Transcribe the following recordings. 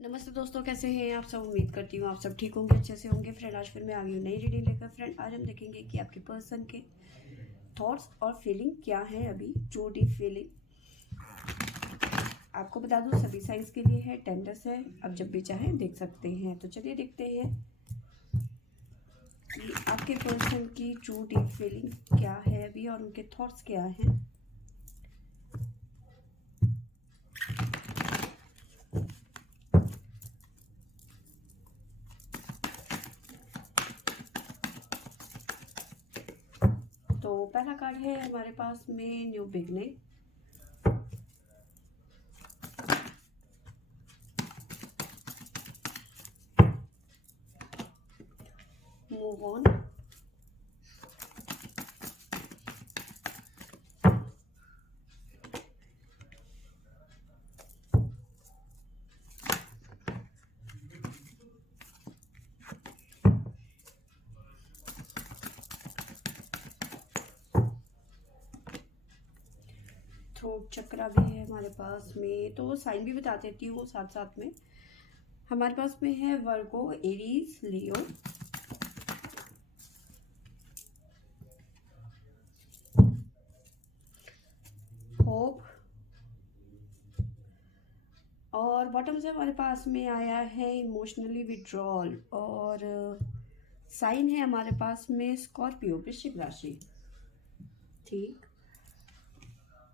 नमस्ते दोस्तों, कैसे हैं आप सब। उम्मीद करती हूँ आप सब ठीक होंगे, अच्छे से होंगे। फ्रेंड, आज फिर मैं आ गई हूँ नई रीडिंग लेकर। फ्रेंड, आज हम देखेंगे कि आपके पर्सन के थॉट्स और फीलिंग क्या है। अभी जो डीप फीलिंग आपको बता दूँ सभी साइंस के लिए है, टेंडर्स है। आप जब भी चाहें देख सकते हैं। तो चलिए देखते हैं कि आपके पर्सन की ट्रू डीप फीलिंग क्या है अभी और उनके थॉट्स क्या हैं। तो पहला कार्ड है हमारे पास में new beginning. Move on. Throat chakra भी है हमारे पास में। तो साइन भी बता देती हूँ साथ साथ में। हमारे पास में है वर्गो, एरीज, लियो। होप। और बॉटम से हमारे पास में आया है इमोशनली विड्रॉल। और साइन है हमारे पास में स्कॉर्पियो, वृश्चिक राशि। ठीक।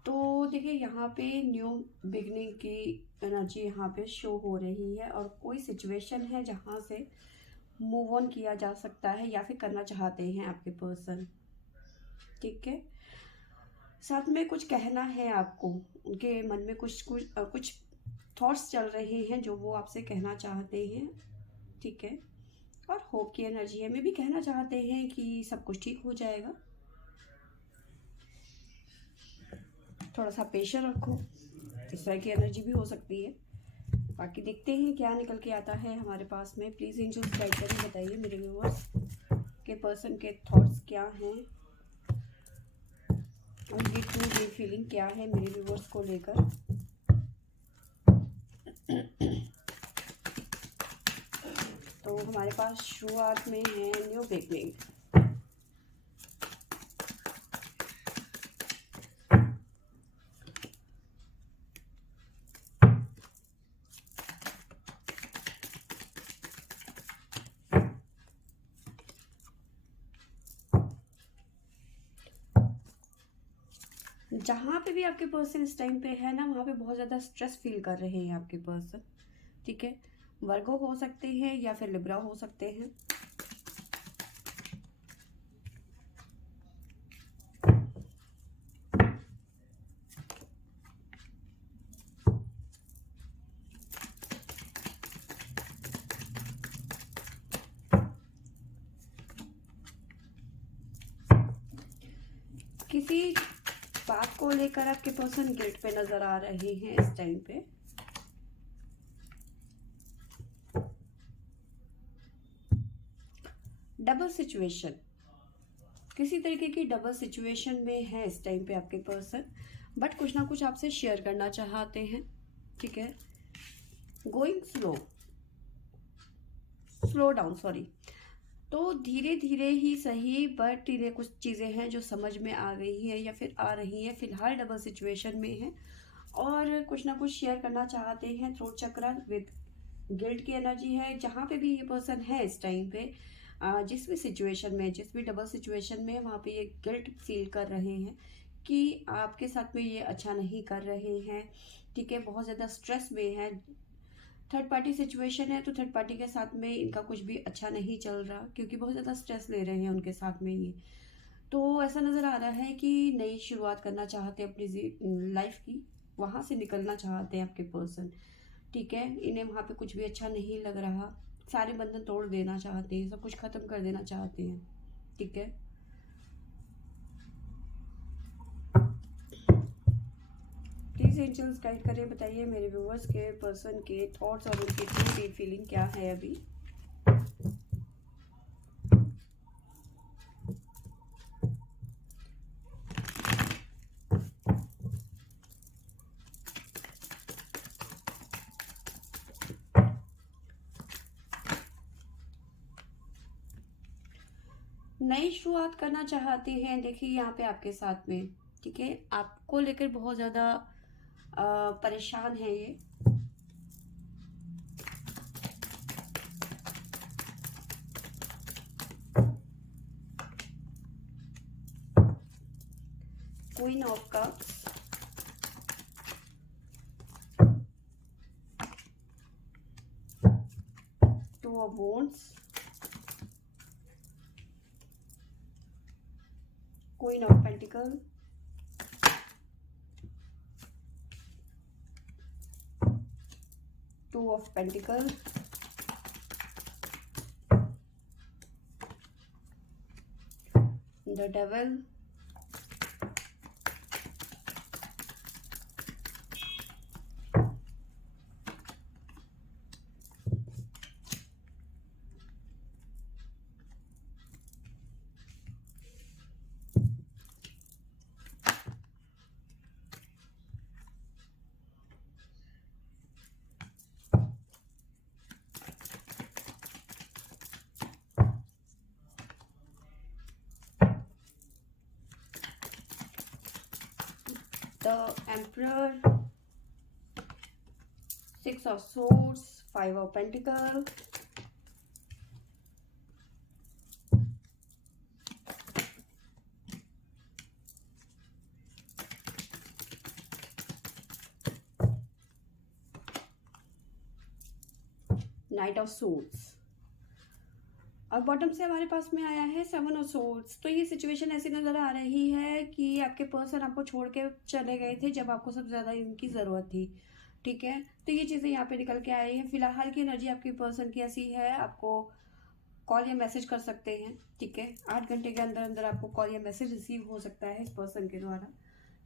तो देखिए यहाँ पे न्यू बिगनिंग की एनर्जी यहाँ पे शो हो रही है और कोई सिचुएशन है जहाँ से मूव ऑन किया जा सकता है या फिर करना चाहते हैं आपके पर्सन। ठीक है। साथ में कुछ कहना है आपको। उनके मन में कुछ थॉट्स चल रहे हैं जो वो आपसे कहना चाहते हैं। ठीक है। और होप की एनर्जी है, में भी कहना चाहते हैं कि सब कुछ ठीक हो जाएगा। थोड़ा सा पेशेंस रखो, इस तरह की एनर्जी भी हो सकती है। बाकी देखते हैं क्या निकल के आता है हमारे पास में। प्लीज़ एंजल्स गाइड करें, बताइए मेरे व्यूअर्स के पर्सन के थॉट्स क्या हैं और ये फीलिंग क्या है मेरे व्यूअर्स को लेकर। तो हमारे पास शुरुआत में है न्यू बिगनिंग। जहाँ पे भी आपके पर्सन इस टाइम पे है ना, वहाँ पे बहुत ज़्यादा स्ट्रेस फील कर रहे हैं आपके पर्सन। ठीक है। वर्गो हो सकते हैं या फिर लिब्रा हो सकते हैं। किसी बात को लेकर आपके पर्सन गिल्ट पे नजर आ रहे हैं इस टाइम पे। डबल सिचुएशन, किसी तरीके की डबल सिचुएशन में है इस टाइम पे आपके पर्सन, बट कुछ ना कुछ आपसे शेयर करना चाहते हैं। ठीक है। Going slow down, sorry. तो धीरे धीरे ही सही, बट इन्हें कुछ चीज़ें हैं जो समझ में आ गई हैं या फिर आ रही हैं। फिलहाल डबल सिचुएशन में है और कुछ ना कुछ शेयर करना चाहते हैं। थ्रोट चक्रा विद गिल्ट की एनर्जी है। जहाँ पे भी ये पर्सन है इस टाइम पे, जिस भी सिचुएशन में, जिस भी डबल सिचुएशन में, वहाँ पे ये गिल्ट फील कर रहे हैं कि आपके साथ में ये अच्छा नहीं कर रहे हैं। ठीक है। बहुत ज़्यादा स्ट्रेस में है। थर्ड पार्टी सिचुएशन है तो थर्ड पार्टी के साथ में इनका कुछ भी अच्छा नहीं चल रहा, क्योंकि बहुत ज़्यादा स्ट्रेस ले रहे हैं उनके साथ में ये। तो ऐसा नज़र आ रहा है कि नई शुरुआत करना चाहते हैं अपनी लाइफ की, वहाँ से निकलना चाहते हैं आपके पर्सन। ठीक है। इन्हें वहाँ पे कुछ भी अच्छा नहीं लग रहा, सारे बंधन तोड़ देना चाहते हैं, सब कुछ खत्म कर देना चाहते हैं। ठीक है। प्लीज़ एंजल्स गाइड करें, बताइए मेरे व्यूअर्स के पर्सन के थॉट्स और उनकी डीप फीलिंग क्या है अभी। नई शुरुआत करना चाहते हैं, देखिए यहाँ पे आपके साथ में, ठीक है, आपको लेकर बहुत ज़्यादा परेशान है ये। Queen of cups, two of wands, queen of pentacle, two of pentacle, the devil, the Emperor, Six of Swords, Five of Pentacles, Knight of Swords, और बॉटम से हमारे पास में आया है सेवन ऑफ सोर्ड्स। तो ये सिचुएशन ऐसी नज़र आ रही है कि आपके पर्सन आपको छोड़ के चले गए थे जब आपको सबसे ज़्यादा इनकी ज़रूरत थी, ठीक है। तो ये चीज़ें यहाँ पे निकल के आई हैं। फिलहाल की एनर्जी आपके पर्सन की ऐसी है, आपको कॉल या मैसेज कर सकते हैं, ठीक है। 8 घंटे के अंदर अंदर आपको कॉल या मैसेज रिसीव हो सकता है इस पर्सन के द्वारा,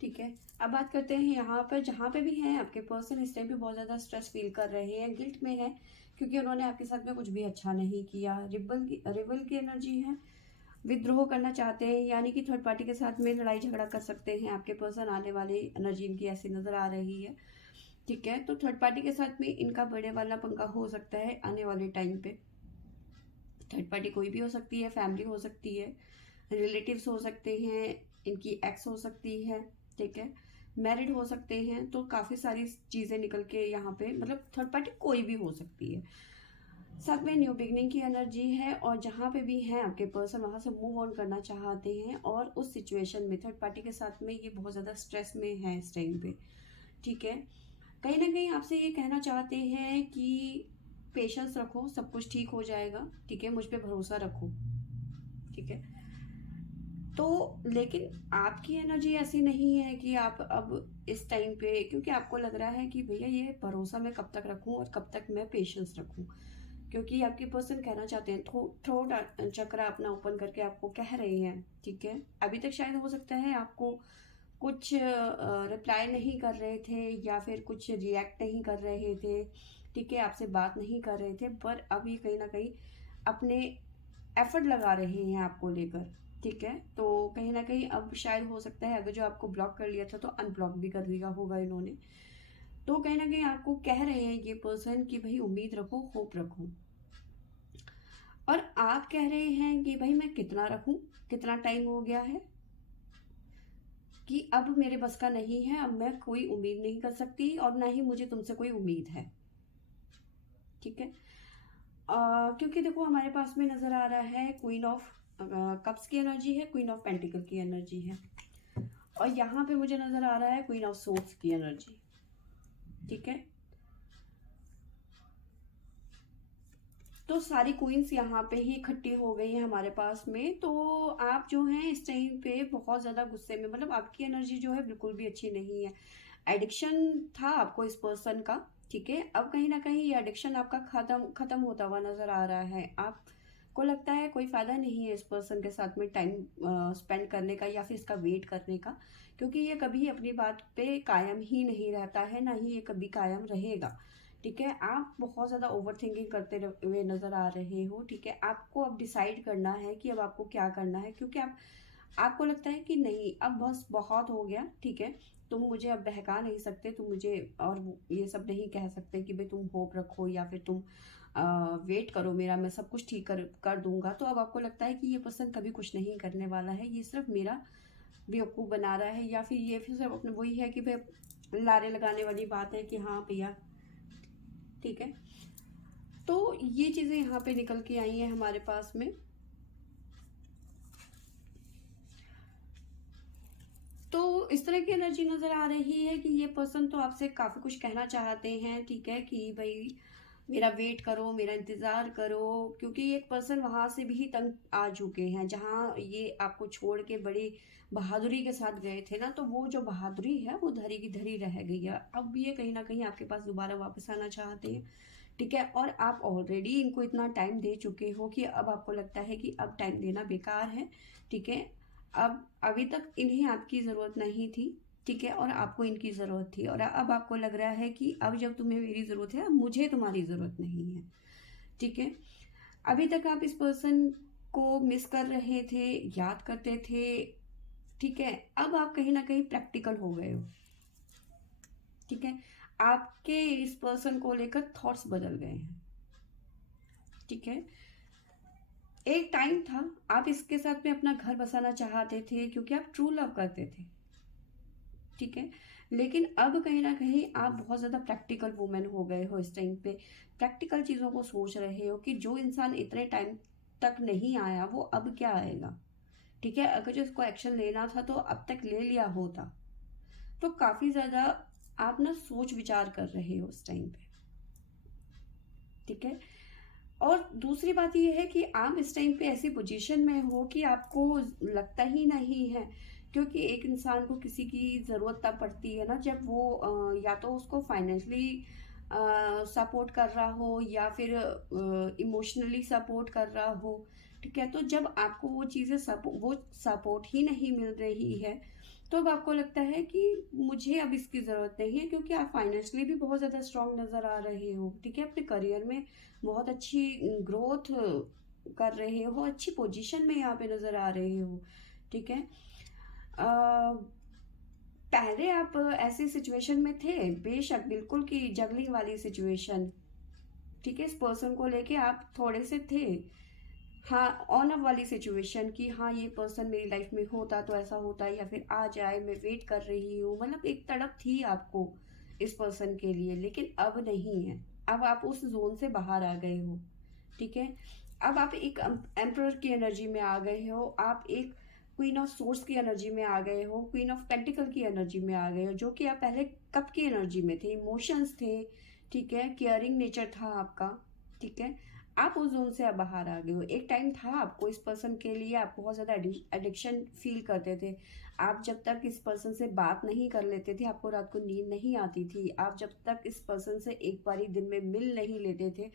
ठीक है। अब बात करते हैं यहाँ पर, जहाँ पे भी हैं आपके पर्सन इस टाइम पे बहुत ज़्यादा स्ट्रेस फील कर रहे हैं, गिल्ट में है, क्योंकि उन्होंने आपके साथ में कुछ भी अच्छा नहीं किया। रिबल की एनर्जी है, विद्रोह करना चाहते हैं, यानी कि थर्ड पार्टी के साथ में लड़ाई झगड़ा कर सकते हैं आपके पर्सन। आने वाली एनर्जी इनकी ऐसी नज़र आ रही है, ठीक है। तो थर्ड पार्टी के साथ में इनका बड़े वाला पंगा हो सकता है आने वाले टाइम पे। थर्ड पार्टी कोई भी हो सकती है, फैमिली हो सकती है, रिलेटिव्स हो सकते हैं, इनकी एक्स हो सकती है, ठीक है, मैरिड हो सकते हैं। तो काफ़ी सारी चीज़ें निकल के यहाँ पे, मतलब थर्ड पार्टी कोई भी हो सकती है। साथ में न्यू बिगनिंग की एनर्जी है, और जहाँ पे भी हैं आपके पर्सन वहाँ से मूव ऑन करना चाहते हैं, और उस सिचुएशन में थर्ड पार्टी के साथ में ये बहुत ज़्यादा स्ट्रेस में है इस टाइम पे, ठीक है। कहीं ना कहीं आपसे ये कहना चाहते हैं कि पेशेंस रखो, सब कुछ ठीक हो जाएगा, ठीक है, मुझ पे भरोसा रखो, ठीक है। तो लेकिन आपकी एनर्जी ऐसी नहीं है कि आप अब इस टाइम पे, क्योंकि आपको लग रहा है कि भैया ये भरोसा मैं कब तक रखूं और कब तक मैं पेशेंस रखूं, क्योंकि आपके पर्सन कहना चाहते हैं, थ्रोट चक्र अपना ओपन करके आपको कह रहे हैं, ठीक है। अभी तक शायद हो सकता है आपको कुछ रिप्लाई नहीं कर रहे थे, या फिर कुछ रिएक्ट नहीं कर रहे थे, ठीक है, आपसे बात नहीं कर रहे थे, पर अभी कहीं ना कहीं अपने एफर्ट लगा रहे हैं आपको लेकर, ठीक है। तो कहीं ना कहीं अब शायद हो सकता है अगर जो आपको ब्लॉक कर लिया था तो अनब्लॉक भी कर दिया होगा इन्होंने। तो कहीं ना कहीं आपको कह रहे हैं ये पर्सन कि भाई उम्मीद रखो, होप रखो, और आप कह रहे हैं कि भाई मैं कितना रखूं, कितना टाइम हो गया है कि अब मेरे बस का नहीं है, अब मैं कोई उम्मीद नहीं कर सकती, और ना ही मुझे तुमसे कोई उम्मीद है, ठीक है। क्योंकि देखो हमारे पास में नजर आ रहा है क्वीन ऑफ कप्स की एनर्जी है, क्वीन ऑफ पेंटिकल की एनर्जी है, और यहाँ पे मुझे नजर आ रहा है क्वीन ऑफ सोर्ड्स की एनर्जी, ठीक है। तो सारी क्वींस यहाँ पे ही इकट्ठी हो गई है हमारे पास में। तो आप जो हैं इस टाइम पे बहुत ज़्यादा गुस्से में, मतलब आपकी एनर्जी जो है बिल्कुल भी अच्छी नहीं है। एडिक्शन था आपको इस पर्सन का, ठीक है। अब कहीं ना कहीं ये एडिक्शन आपका खत्म खत्म होता हुआ नजर आ रहा है। आपको लगता है कोई फायदा नहीं है इस पर्सन के साथ में टाइम स्पेंड करने का, या फिर इसका वेट करने का, क्योंकि ये कभी अपनी बात पे कायम ही नहीं रहता है, ना ही ये कभी कायम रहेगा, ठीक है। आप बहुत ज़्यादा ओवर थिंकिंग करते हुए नज़र आ रहे हो, ठीक है। आपको अब डिसाइड करना है कि अब आपको क्या करना है, क्योंकि आप आपको लगता है कि नहीं अब बस बहुत हो गया, ठीक है, तुम मुझे अब बहका नहीं सकते, तुम मुझे और ये सब नहीं कह सकते कि भाई तुम होप रखो या फिर तुम वेट करो मेरा, मैं सब कुछ ठीक कर कर दूंगा। तो अब आपको लगता है कि ये पर्सन कभी कुछ नहीं करने वाला है, ये सिर्फ मेरा बेवकूफ़ बना रहा है, या फिर ये फिर सिर्फ अपने वही है कि भाई लारे लगाने वाली बात है कि हाँ भैया, ठीक है। तो ये चीज़ें यहाँ पे निकल के आई हैं हमारे पास में। तो इस तरह की एनर्जी नज़र आ रही है कि ये पर्सन तो आपसे काफ़ी कुछ कहना चाहते हैं, ठीक है, कि भाई मेरा वेट करो, मेरा इंतज़ार करो, क्योंकि एक पर्सन वहाँ से भी तंग आ चुके हैं जहाँ ये आपको छोड़ के बड़ी बहादुरी के साथ गए थे ना, तो वो जो बहादुरी है वो धरी की धरी रह गई है। अब ये कहीं ना कहीं आपके पास दोबारा वापस आना चाहते हैं, ठीक है, और आप ऑलरेडी इनको इतना टाइम दे चुके हो कि अब आपको लगता है कि अब टाइम देना बेकार है, ठीक है। अब अभी तक इन्हें आपकी ज़रूरत नहीं थी, ठीक है, और आपको इनकी ज़रूरत थी, और अब आपको लग रहा है कि अब जब तुम्हें मेरी ज़रूरत है, अब मुझे तुम्हारी ज़रूरत नहीं है, ठीक है। अभी तक आप इस पर्सन को मिस कर रहे थे, याद करते थे, ठीक है, अब आप कहीं ना कहीं प्रैक्टिकल हो गए हो, ठीक है, आपके इस पर्सन को लेकर थॉट्स बदल गए हैं, ठीक है। एक टाइम था आप इसके साथ में अपना घर बसाना चाहते थे क्योंकि आप ट्रू लव करते थे, ठीक है, लेकिन अब कहीं ना कहीं आप बहुत ज़्यादा प्रैक्टिकल वुमेन हो गए हो इस टाइम पे। प्रैक्टिकल चीज़ों को सोच रहे हो कि जो इंसान इतने टाइम तक नहीं आया वो अब क्या आएगा, ठीक है, अगर जो उसको एक्शन लेना था तो अब तक ले लिया होता। तो काफ़ी ज़्यादा आप ना सोच विचार कर रहे हो उस टाइम पे, ठीक है। और दूसरी बात ये है कि आप इस टाइम पे ऐसी पोजीशन में हो कि आपको लगता ही नहीं है, क्योंकि एक इंसान को किसी की ज़रूरत तब पड़ती है ना जब वो या तो उसको फाइनेंशियली सपोर्ट कर रहा हो या फिर इमोशनली सपोर्ट कर रहा हो, ठीक है। तो जब आपको वो चीज़ें वो सपोर्ट ही नहीं मिल रही है, तो अब आपको लगता है कि मुझे अब इसकी ज़रूरत नहीं है, क्योंकि आप फाइनेंशियली भी बहुत ज़्यादा स्ट्रांग नज़र आ रहे हो, ठीक है, अपने करियर में बहुत अच्छी ग्रोथ कर रहे हो, अच्छी पोजीशन में यहाँ पे नज़र आ रहे हो, ठीक है। पहले आप ऐसी सिचुएशन में थे, बेशक बिल्कुल कि जगलिंग वाली सिचुएशन, ठीक है, इस पर्सन को लेके आप थोड़े से थे, हाँ, ऑन अप वाली सिचुएशन कि हाँ ये पर्सन मेरी लाइफ में होता तो ऐसा होता, या फिर आ जाए, मैं वेट कर रही हूँ, मतलब एक तड़प थी आपको इस पर्सन के लिए, लेकिन अब नहीं है। अब आप उस जोन से बाहर आ गए हो, ठीक है। अब आप एक एम्परर की एनर्जी में आ गए हो, आप एक क्वीन ऑफ सोर्स की एनर्जी में आ गए हो, क्वीन ऑफ पेंटिकल की एनर्जी में आ गए हो, जो कि आप पहले कप की एनर्जी में थे, इमोशंस थे, ठीक है, केयरिंग नेचर था आपका, ठीक है। आप उस जोन से अब बाहर आ गए हो। एक टाइम था आपको इस पर्सन के लिए आप बहुत ज़्यादा एडिक्शन फील करते थे। आप जब तक इस पर्सन से बात नहीं कर लेते थे आपको रात को नींद नहीं आती थी। आप जब तक इस पर्सन से एक बारी दिन में मिल नहीं लेते थे,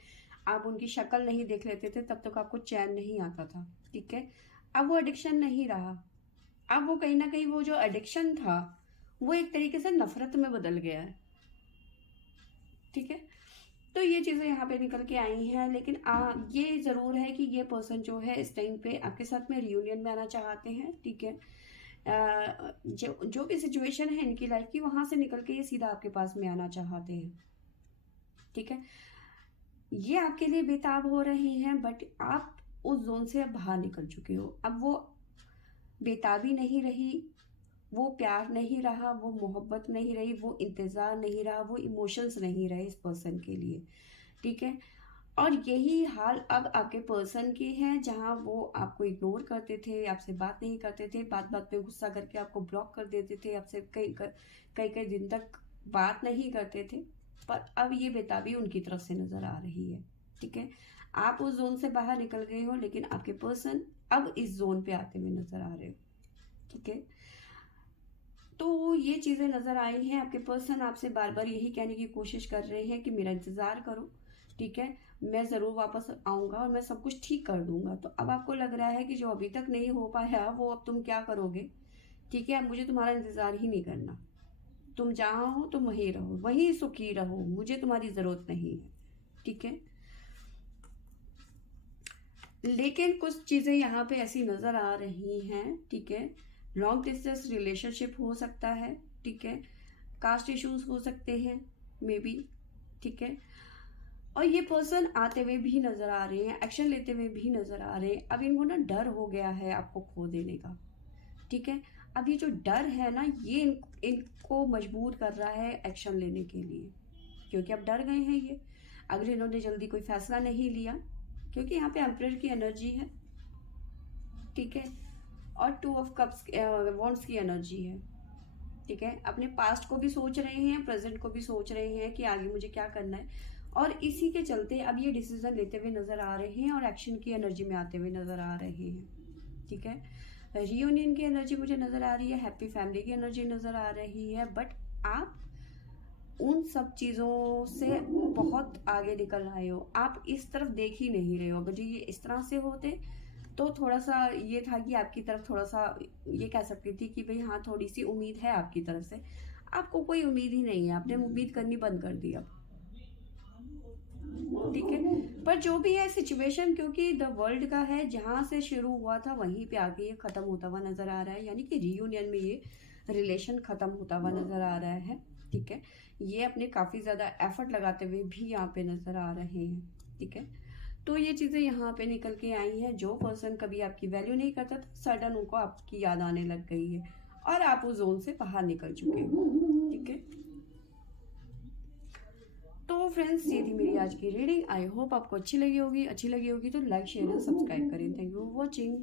आप उनकी शक्ल नहीं देख लेते थे, तब तक आपको चैन नहीं आता था, ठीक है। अब वो एडिक्शन नहीं रहा, अब वो कहीं ना कहीं वो जो एडिक्शन था वो एक तरीके से नफरत में बदल गया है, ठीक है। तो ये चीज़ें यहाँ पे निकल के आई हैं, लेकिन ये ज़रूर है कि ये पर्सन जो है इस टाइम पे आपके साथ में रियूनियन में आना चाहते हैं, ठीक है। जो जो भी सिचुएशन है इनकी लाइफ की, वहाँ से निकल के ये सीधा आपके पास में आना चाहते हैं, ठीक है। ये आपके लिए बेताब हो रहे हैं, बट आप उस जोन से अब बाहर निकल चुके हो। अब वो बेताबी नहीं रही, वो प्यार नहीं रहा, वो मोहब्बत नहीं रही, वो इंतज़ार नहीं रहा, वो इमोशंस नहीं रहे इस पर्सन के लिए, ठीक है। और यही हाल अब आपके पर्सन के हैं, जहाँ वो आपको इग्नोर करते थे, आपसे बात नहीं करते थे, बात बात पे गुस्सा करके आपको ब्लॉक कर देते थे, आपसे कई कई कई दिन तक बात नहीं करते थे। पर अब ये बेताबी उनकी तरफ से नज़र आ रही है, ठीक है। आप उस जोन से बाहर निकल गए हो, लेकिन आपके पर्सन अब इस जोन पे आते हुए नज़र आ रहे हो, ठीक है। तो ये चीज़ें नज़र आई हैं। आपके पर्सन आपसे बार बार यही कहने की कोशिश कर रहे हैं कि मेरा इंतज़ार करो, ठीक है, मैं ज़रूर वापस आऊँगा और मैं सब कुछ ठीक कर दूँगा। तो अब आपको लग रहा है कि जो अभी तक नहीं हो पाया वो अब तुम क्या करोगे, ठीक है, अब मुझे तुम्हारा इंतज़ार ही नहीं करना, तुम जहाँ हो तुम वहीं रहो, वहीं सुखी रहो, मुझे तुम्हारी ज़रूरत नहीं है, ठीक है। लेकिन कुछ चीज़ें यहाँ पे ऐसी नज़र आ रही हैं, ठीक है। लॉन्ग डिस्टेंस रिलेशनशिप हो सकता है, ठीक है। कास्ट इश्यूज हो सकते हैं, मे बी, ठीक है। और ये पर्सन आते हुए भी नज़र आ रहे हैं, एक्शन लेते हुए भी नज़र आ रहे हैं। अब इनको ना डर हो गया है आपको खो देने का, ठीक है। अब ये जो डर है ना, ये इनको मजबूर कर रहा है एक्शन लेने के लिए, क्योंकि अब डर गए हैं ये। अगर इन्होंने जल्दी कोई फैसला नहीं लिया, क्योंकि यहाँ पे एम्परर की एनर्जी है, ठीक है। और 2 ऑफ कप्स वॉन्ड्स की एनर्जी है, ठीक है। अपने पास्ट को भी सोच रहे हैं, प्रेजेंट को भी सोच रहे हैं कि आगे मुझे क्या करना है। और इसी के चलते अब ये डिसीजन लेते हुए नजर आ रहे हैं और एक्शन की एनर्जी में आते हुए नजर आ रहे हैं, ठीक है। रियूनियन की एनर्जी मुझे नजर आ रही है, हैप्पी फैमिली की एनर्जी नजर आ रही है। बट आप उन सब चीज़ों से बहुत आगे निकल आए हो, आप इस तरफ देख ही नहीं रहे हो। अगर ये इस तरह से होते तो थोड़ा सा ये था कि आपकी तरफ थोड़ा सा ये कह सकती थी कि भाई हाँ, थोड़ी सी उम्मीद है आपकी तरफ से। आपको कोई उम्मीद ही नहीं है, आपने उम्मीद करनी बंद कर दी अब, ठीक है। पर जो भी है सिचुएशन, क्योंकि द वर्ल्ड का है, जहाँ से शुरू हुआ था वहीं पे आके ये खत्म होता हुआ नजर आ रहा है, यानी कि रीयूनियन में ये रिलेशन खत्म होता हुआ नजर आ रहा है, ठीक है। ये अपने काफी ज्यादा एफर्ट लगाते हुए भी यहाँ पे नजर आ रहे हैं, ठीक है। तो ये चीजें यहाँ पे निकल के आई हैं। जो पर्सन कभी आपकी वैल्यू नहीं करता था, सडन उनको आपकी याद आने लग गई है और आप उस जोन से बाहर निकल चुके हो, ठीक है। तो फ्रेंड्स, ये थी मेरी आज की रीडिंग। आई होप आपको अच्छी लगी होगी। अच्छी लगी होगी तो लाइक, शेयर एंड सब्सक्राइब करें। Thank you for watching.